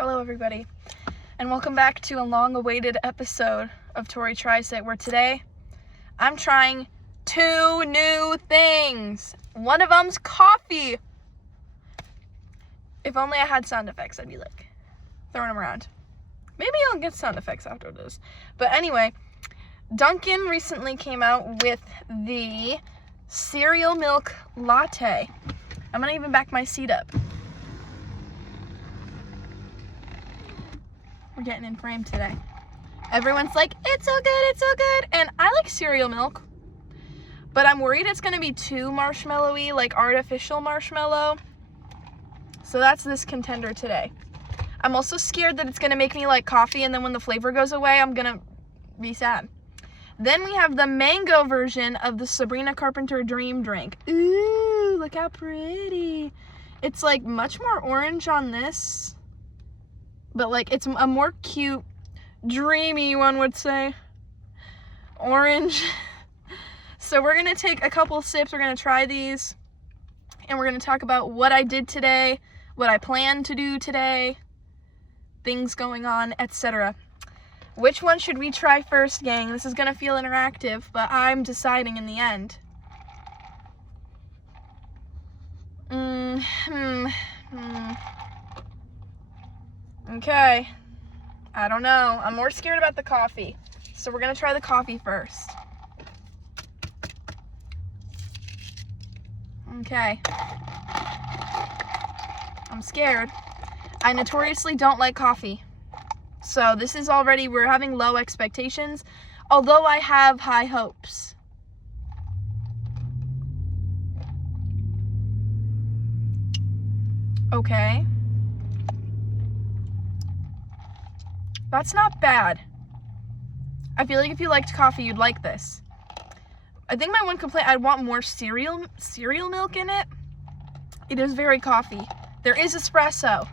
Hello everybody, and welcome back to a long-awaited episode of Tory Tries It, where today I'm trying 2 new things. One of them's coffee. If only I had sound effects, I'd be like throwing them around. Maybe I'll get sound effects after this. But anyway, Dunkin recently came out with the cereal milk latte. I'm gonna even back my seat up. We're getting in frame today. Everyone's like, it's so good, and I like cereal milk, but I'm worried it's gonna be too marshmallowy, like artificial marshmallow. So that's this contender today. I'm also scared that it's gonna make me like coffee, and then when the flavor goes away, I'm gonna be sad. Then we have the mango version of the Sabrina Carpenter Dream Drink. Ooh, look how pretty. It's like much more orange on this, but like it's a more cute, dreamy, one would say, orange. So we're gonna take a couple sips, we're gonna try these, and we're gonna talk about what I did today, what I plan to do today, things going on, etc. Which one should we try first, gang? This is gonna feel interactive, but I'm deciding in the end. Okay, I don't know. I'm more scared about the coffee. So we're gonna try the coffee first. Okay. I'm scared. I notoriously don't like coffee. So this is already, we're having low expectations, although I have high hopes. Okay. That's not bad. I feel like if you liked coffee, you'd like this. I think my one complaint, I'd want more cereal milk in it. It is very coffee. There is espresso.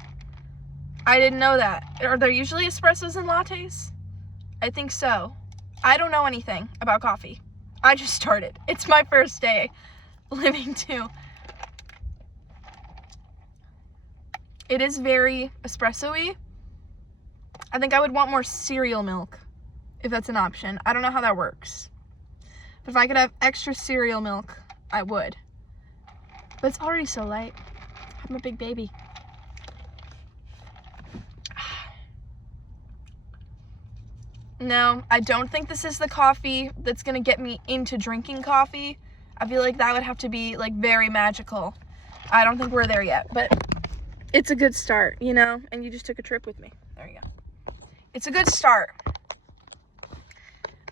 I didn't know that. Are there usually espressos and lattes? I think so. I don't know anything about coffee. I just started. It's my first day living too. It is very espresso-y. I think I would want more cereal milk, if that's an option. I don't know how that works. But if I could have extra cereal milk, I would. But it's already so light. I'm a big baby. No, I don't think this is the coffee that's gonna get me into drinking coffee. I feel like that would have to be like very magical. I don't think we're there yet, but it's a good start, you know? And you just took a trip with me. There you go. It's a good start.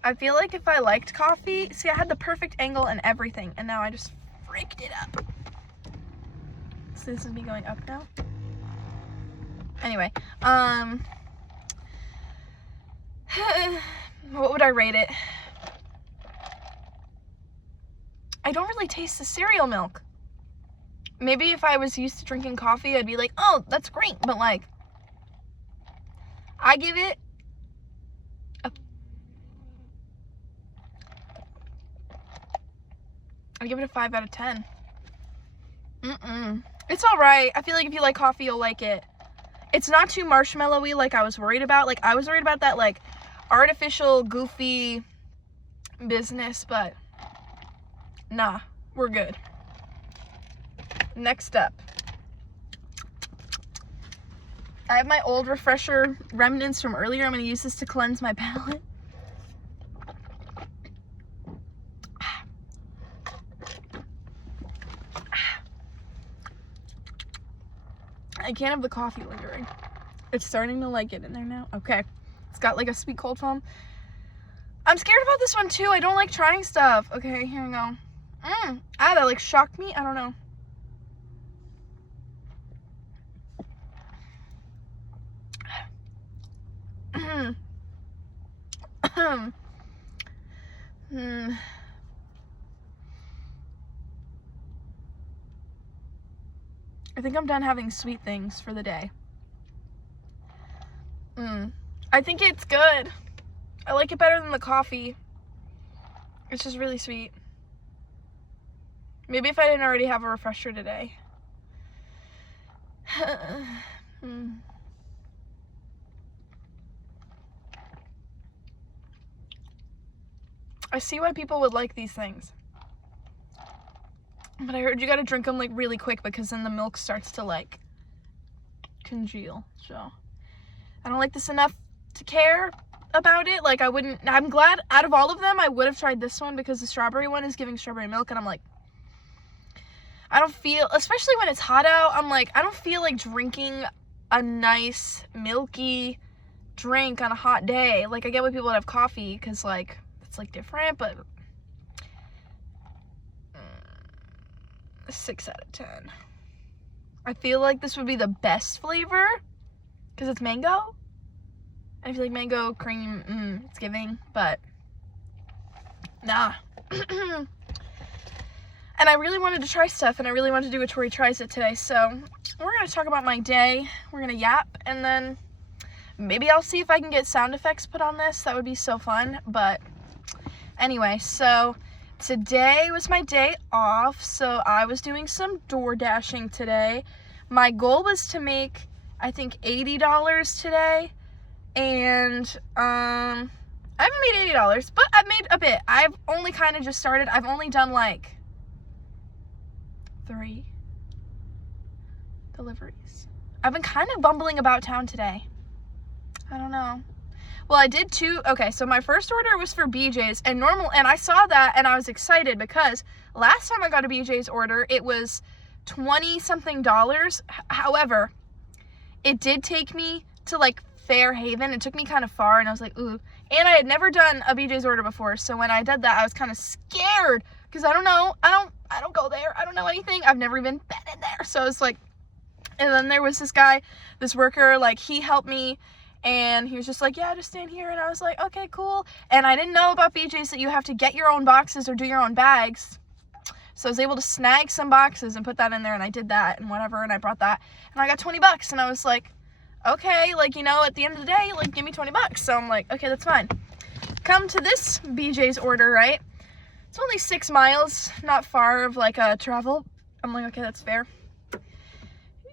I feel like if I liked coffee, see, I had the perfect angle and everything, and now I just freaked it up. So this is me going up now. Anyway, what would I rate it? I don't really taste the cereal milk. Maybe if I was used to drinking coffee, I'd be like, oh, that's great, but like, I give it a 5 out of 10. It's all right. I feel like if you like coffee, you'll like it. It's not too marshmallowy like I was worried about. Like, I was worried about that, like, artificial, goofy business, but nah, we're good. Next up. I have my old refresher remnants from earlier. I'm going to use this to cleanse my palate. I can't have the coffee lingering. It's starting to like get in there now. Okay. It's got like a sweet cold foam. I'm scared about this one too. I don't like trying stuff. Okay, here we go. That like shocked me. I don't know. I think I'm done having sweet things for the day. I think it's good. I like it better than the coffee. It's just really sweet. Maybe if I didn't already have a refresher today. I see why people would like these things. But I heard you gotta drink them, like, really quick because then the milk starts to, like, congeal. So, I don't like this enough to care about it. Like, I'm glad out of all of them, I would have tried this one because the strawberry one is giving strawberry milk, and I'm like, I don't feel, especially when it's hot out, I'm like, I don't feel like drinking a nice, milky drink on a hot day. Like, I get why people have coffee because, like, it's, like, different, but 6 out of 10. I feel like this would be the best flavor because it's mango. I feel like mango cream, it's giving, but nah. And I really wanted to try stuff, and I really wanted to do a Tory Tries It today, so we're going to talk about my day, we're going to yap, and then maybe I'll see if I can get sound effects put on this. That would be so fun. But anyway, so today was my day off, so I was doing some door dashing today. My goal was to make, I think, $80 today, and I haven't made $80, but I've made a bit. I've only kind of just started. I've only done like 3 deliveries. I've been kind of bumbling about town today. I don't know. Well, I did 2. Okay, so my first order was for BJ's, and I saw that and I was excited because last time I got a BJ's order, it was $20-something. However, it did take me to like Fairhaven. It took me kind of far, and I was like, ooh. And I had never done a BJ's order before, so when I did that, I was kind of scared because I don't know. I don't go there. I don't know anything. I've never even been in there. So it's like, and then there was this guy, this worker, like, he helped me, and he was just like, yeah, just stand here. And I was like, okay, cool. And I didn't know about BJ's that you have to get your own boxes or do your own bags. So I was able to snag some boxes and put that in there, and I did that and whatever, and I brought that, and I got $20, and I was like, okay, like, you know, at the end of the day, like, give me $20. So I'm like, okay, that's fine. Come to this BJ's order, right? It's only 6 miles, not far of, like, a travel. I'm like, okay, that's fair.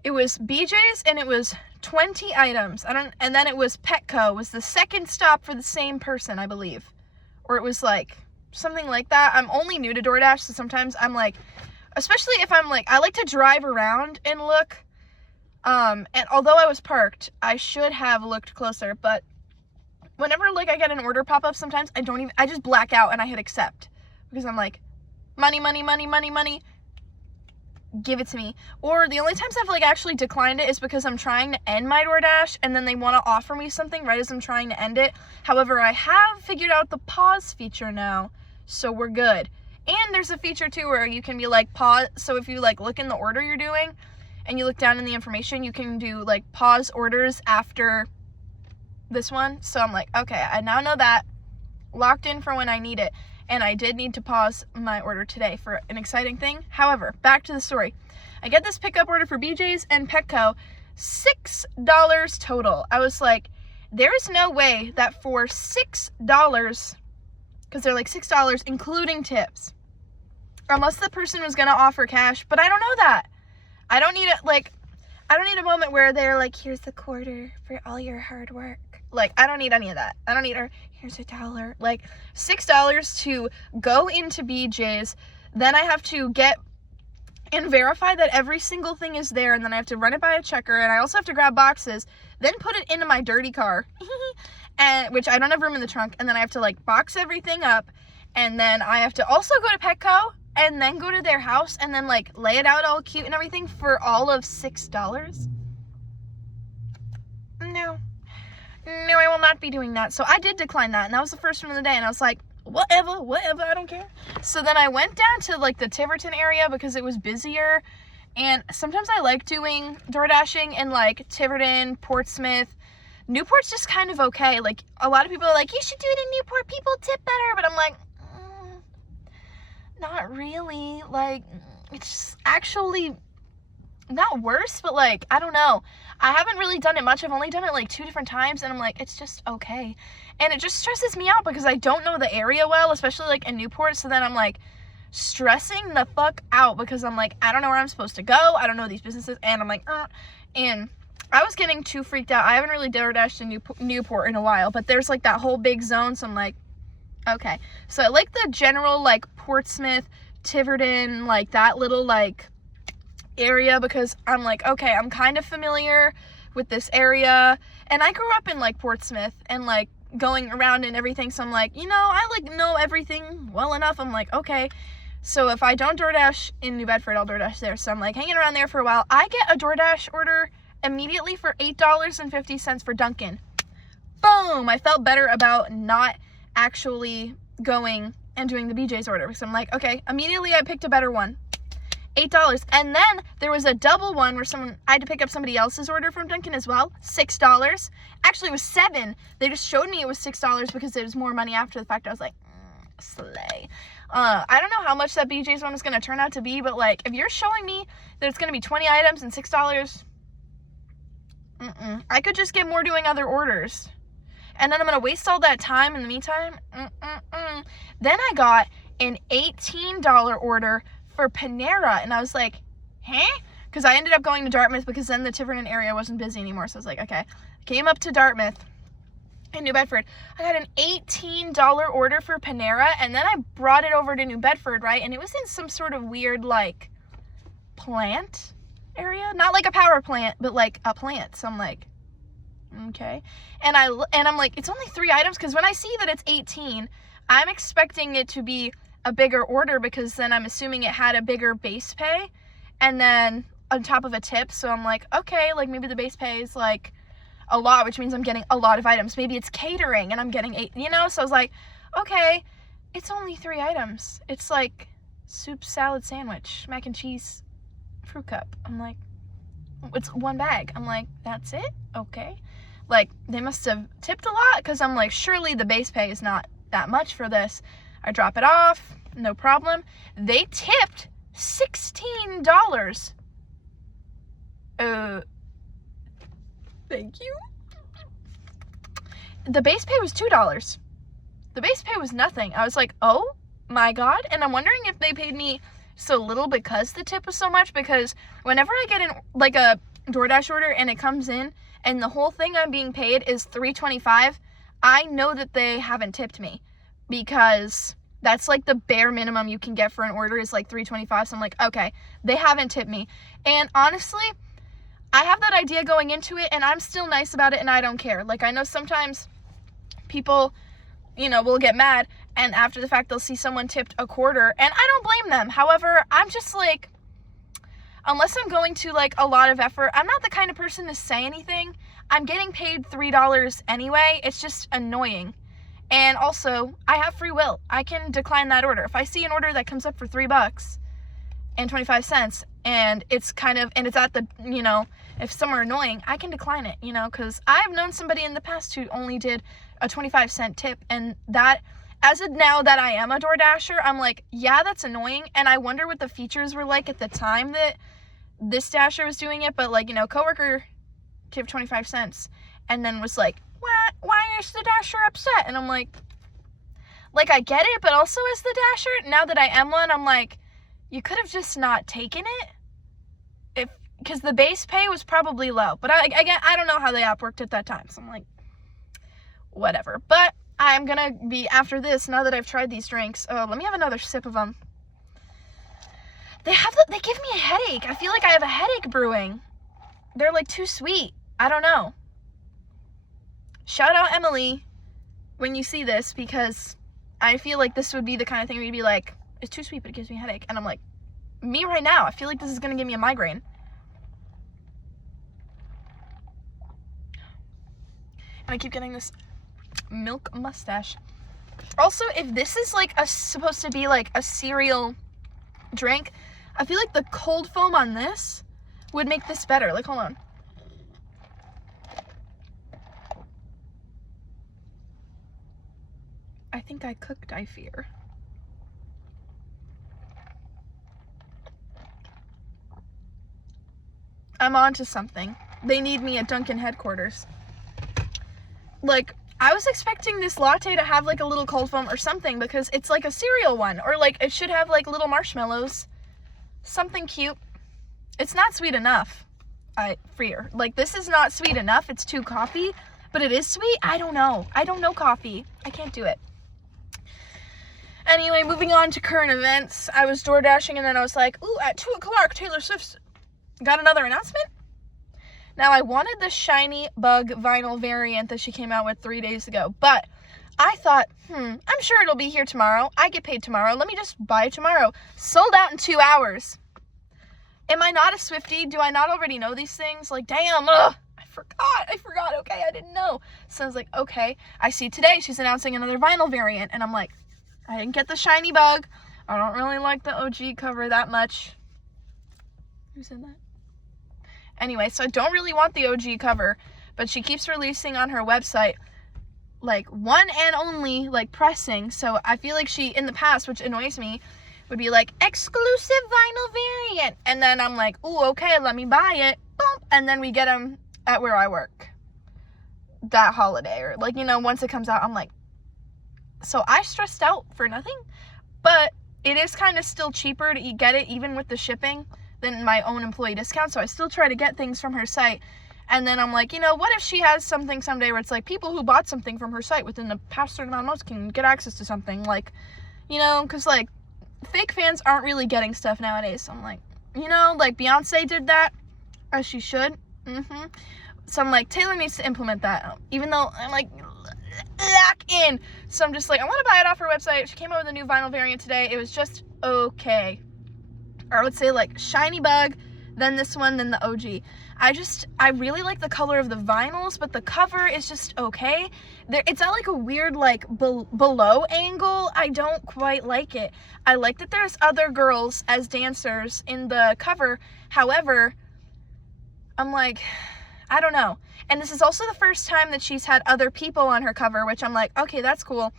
It was BJ's, and it was 20 items. And then it was Petco, was the second stop for the same person, I believe. Or it was, like, something like that. I'm only new to DoorDash, so sometimes I'm, like, especially if I'm, like, I like to drive around and look. And although I was parked, I should have looked closer, but whenever, like, I get an order pop up, sometimes I just black out and I hit accept. Because I'm like, money, money, money, money, money, give it to me. Or the only times I've, like, actually declined it is because I'm trying to end my DoorDash, and then they want to offer me something right as I'm trying to end it. However, I have figured out the pause feature now, so we're good. And there's a feature, too, where you can be, like, pause. So if you, like, look in the order you're doing, and you look down in the information, you can do, like, pause orders after this one. So I'm like, okay, I now know that. Locked in for when I need it. And I did need to pause my order today for an exciting thing. However, back to the story. I get this pickup order for BJ's and Petco, $6 total. I was like, there's no way that for $6, because they're like $6 including tips, unless the person was going to offer cash, but I don't know that. I don't need a moment where they're like, here's the quarter for all your hard work. Like, I don't need any of that. I don't need here's $1. Like, $6 to go into BJ's. Then I have to get and verify that every single thing is there. And then I have to run it by a checker. And I also have to grab boxes. Then put it into my dirty car. Which I don't have room in the trunk. And then I have to, like, box everything up. And then I have to also go to Petco. And then go to their house. And then, like, lay it out all cute and everything for all of $6. No, I will not be doing that. So I did decline that, and that was the first one of the day, and I was like, whatever, I don't care. So then I went down to, like, the Tiverton area because it was busier, and sometimes I like doing door dashing in, like, Tiverton, Portsmouth. Newport's just kind of okay. Like, a lot of people are like, you should do it in Newport, people tip better, but I'm like, not really. Like, it's actually not worse, but, like, I don't know. I haven't really done it much. I've only done it, like, 2 different times, and I'm like, it's just okay. And it just stresses me out because I don't know the area well, especially, like, in Newport. So then I'm, like, stressing the fuck out because I'm like, I don't know where I'm supposed to go. I don't know these businesses. And I'm like, And I was getting too freaked out. I haven't really DoorDashed in Newport in a while, but there's, like, that whole big zone. So I'm like, Okay, so I like the general, like, Portsmouth, Tiverton, like, that little, like, area, because I'm like, okay, I'm kind of familiar with this area, and I grew up in, like, Portsmouth, and, like, going around and everything, so I'm like, you know, I, like, know everything well enough. I'm like, okay, so if I don't DoorDash in New Bedford, I'll DoorDash there. So I'm, like, hanging around there for a while. I get a DoorDash order immediately for $8.50 for Dunkin. Boom! I felt better about not actually going and doing the BJ's order, because I'm like, okay, immediately I picked a better one. $8. And then there was a double one where I had to pick up somebody else's order from Dunkin as well. $6. Actually, it was $7. They just showed me it was $6 because there was more money after the fact. I was like, slay. I don't know how much that BJ's one is going to turn out to be, but, like, if you're showing me that it's going to be 20 items and $6, I could just get more doing other orders. And then I'm going to waste all that time in the meantime. Then I got an $18 order for Panera, and I was like, huh? Because I ended up going to Dartmouth, because then the Tiverton area wasn't busy anymore. So I was like, okay. Came up to Dartmouth in New Bedford. I got an $18 order for Panera, and then I brought it over to New Bedford, right? And it was in some sort of weird, like, plant area. Not like a power plant, but like a plant. So I'm like, okay. And I'm like, it's only 3 items, because when I see that it's 18, I'm expecting it to be a bigger order, because then I'm assuming it had a bigger base pay and then on top of a tip. So I'm like, okay, like, maybe the base pay is like a lot, which means I'm getting a lot of items. Maybe it's catering and I'm getting 8, you know? So I was like, okay, it's only 3 items. It's like soup, salad, sandwich, mac and cheese, fruit cup. I'm like, it's 1 bag. I'm like, that's it? Okay. Like, they must have tipped a lot, because I'm like, surely the base pay is not that much for this. I drop it off, no problem. They tipped $16. Thank you. The base pay was $2. The base pay was nothing. I was like, oh my God. And I'm wondering if they paid me so little because the tip was so much, because whenever I get in, like, a DoorDash order and it comes in and the whole thing I'm being paid is $3.25, I know that they haven't tipped me, because that's like the bare minimum you can get for an order is like $3.25. So I'm like, okay, they haven't tipped me. And honestly, I have that idea going into it, and I'm still nice about it, and I don't care. Like, I know sometimes people, you know, will get mad, and after the fact they'll see someone tipped a quarter, and I don't blame them. However, I'm just like, unless I'm going to, like, a lot of effort, I'm not the kind of person to say anything. I'm getting paid $3 anyway. It's just annoying. And also, I have free will. I can decline that order. If I see an order that comes up for $3.25 and it's kind of, and it's at the, you know, if somewhere annoying, I can decline it, you know, because I've known somebody in the past who only did a 25-cent tip, and that, as of now that I am a DoorDasher, I'm like, yeah, that's annoying. And I wonder what the features were like at the time that this Dasher was doing it. But, like, you know, coworker tipped 25 cents and then was like, why is the Dasher upset? And I'm like, I get it, but also as the Dasher, now that I am one, I'm like, you could have just not taken it, because the base pay was probably low. But I don't know how the app worked at that time, so I'm like, whatever. But I'm gonna be, after this, now that I've tried these drinks, let me have another sip of them. They give me a headache. I feel like I have a headache brewing. They're, like, too sweet. I don't know. Shout out Emily when you see this, because I feel like this would be the kind of thing where you'd be like, it's too sweet, but it gives me a headache. And I'm like, me right now, I feel like this is going to give me a migraine. And I keep getting this milk mustache. Also, if this is, like, supposed to be, like, a cereal drink, I feel like the cold foam on this would make this better. Like, hold on. I think I cooked, I fear. I'm on to something. They need me at Dunkin headquarters. Like, I was expecting this latte to have, like, a little cold foam or something, because it's, like, a cereal one. Or, like, it should have, like, little marshmallows. Something cute. It's not sweet enough. I fear. Like, this is not sweet enough. It's too coffee. But it is sweet? I don't know. I don't know coffee. I can't do it. Anyway, moving on to current events. I was door dashing and then I was like, ooh, at 2 o'clock, Taylor Swift got another announcement. Now, I wanted the Shiny Bug vinyl variant that she came out with 3 days ago, but I thought, I'm sure it'll be here tomorrow. I get paid tomorrow. Let me just buy it tomorrow. Sold out in 2 hours. Am I not a Swiftie? Do I not already know these things? Like, damn, I forgot, okay, I didn't know. So I was like, okay. I see today she's announcing another vinyl variant, and I'm like, I didn't get the Shiny Bug. I don't really like the OG cover that much. Who said that? Anyway, so I don't really want the OG cover, but she keeps releasing on her website, like, one and only, like, pressing. So I feel like she, in the past, which annoys me, would be like, exclusive vinyl variant. And then I'm like, ooh, okay, let me buy it. Boom. And then we get them at where I work that holiday. Or, like, you know, once it comes out, I'm like, so I stressed out for nothing. But it is kind of still cheaper to get it, even with the shipping, than my own employee discount. So I still try to get things from her site. And then I'm like, you know, what if she has something someday where it's like people who bought something from her site within the past certain amount of months can get access to something, like, you know, because, like, fake fans aren't really getting stuff nowadays. So I'm like, you know, like, Beyonce did that, as she should. So I'm like, Taylor needs to implement that, even though I'm like, lock in. So I'm just like, I want to buy it off her website. She came out with a new vinyl variant today. It was just okay. Or I would say, like, Shiny Bug, then this one, then the OG. I really like the color of the vinyls, but the cover is just okay. It's at, like, a weird, like, below angle. I don't quite like it. I like that there's other girls as dancers in the cover. However, I'm like, I don't know. And this is also the first time that she's had other people on her cover, which I'm like, okay, that's cool.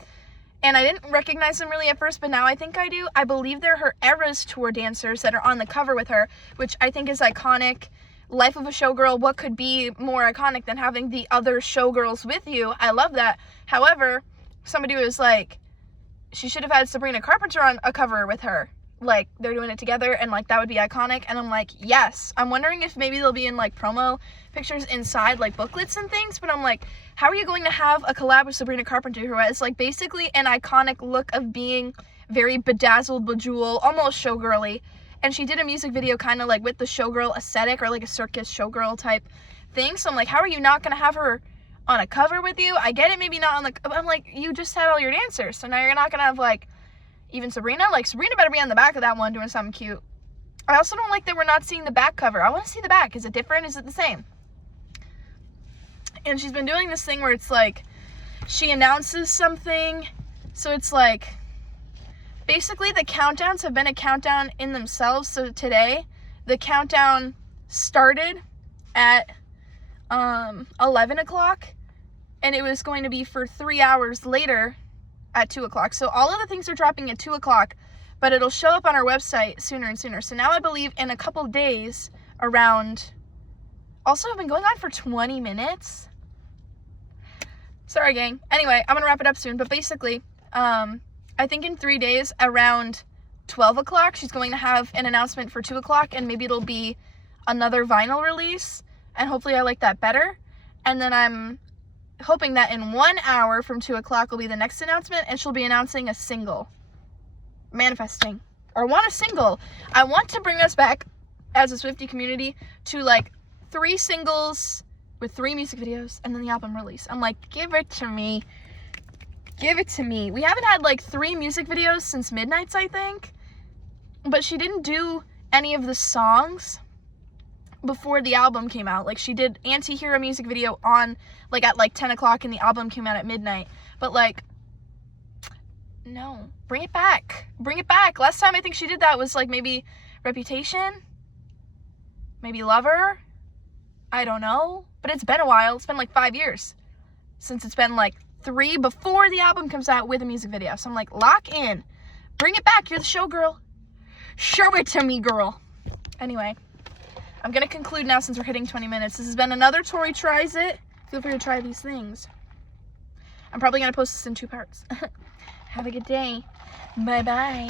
And I didn't recognize them really at first, but now I think I do. I believe they're her Eras Tour dancers that are on the cover with her, which I think is iconic. Life of a Showgirl, what could be more iconic than having the other showgirls with you? I love that. However, somebody was like, she should have had Sabrina Carpenter on a cover with her. Like, they're doing it together, and, like, that would be iconic. And I'm like, yes. I'm wondering if maybe they'll be in, like, promo pictures inside, like, booklets and things. But I'm like, how are you going to have a collab with Sabrina Carpenter, who has, like, basically an iconic look of being very bedazzled, bejeweled, almost showgirly. And she did a music video kind of, like, with the showgirl aesthetic, or, like, a circus showgirl type thing. So I'm like, how are you not going to have her on a cover with you? I get it, maybe not on the... I'm like, you just had all your dancers. So now you're not going to have, like... Even Sabrina? Like, Sabrina better be on the back of that one doing something cute. I also don't like that we're not seeing the back cover. I want to see the back. Is it different? Is it the same? And she's been doing this thing where it's like, she announces something. So it's like, basically the countdowns have been a countdown in themselves. So today, the countdown started at 11 o'clock. And it was going to be for 3 hours later at 2 o'clock. So all of the things are dropping at 2 o'clock, but it'll show up on our website sooner and sooner. So now I believe in a couple days around, also I've been going on for 20 minutes. Sorry, gang. Anyway, I'm going to wrap it up soon, but basically, I think in 3 days around 12 o'clock, she's going to have an announcement for 2 o'clock, and maybe it'll be another vinyl release, and hopefully I like that better. And then I'm hoping that in 1 hour from 2 o'clock will be the next announcement, and she'll be announcing a single. Manifesting. Or want a single. I want to bring us back as a Swiftie community to, like, 3 singles with 3 music videos and then the album release. I'm like, give it to me. Give it to me. We haven't had, like, 3 music videos since Midnight's, I think. But she didn't do any of the songs before the album came out. Like, she did Anti-Hero music video on, like, at, like, 10 o'clock, and the album came out at midnight. But, like, no. Bring it back. Bring it back. Last time I think she did that was, like, maybe Reputation? Maybe Lover? I don't know. But it's been a while. It's been, like, 5 years since it's been, like, 3 before the album comes out with a music video. So I'm like, lock in. Bring it back. You're the showgirl. Show it to me, girl. Anyway, I'm going to conclude now since we're hitting 20 minutes. This has been another Tory Tries It. Feel free to try these things. I'm probably going to post this in 2 parts. Have a good day. Bye-bye.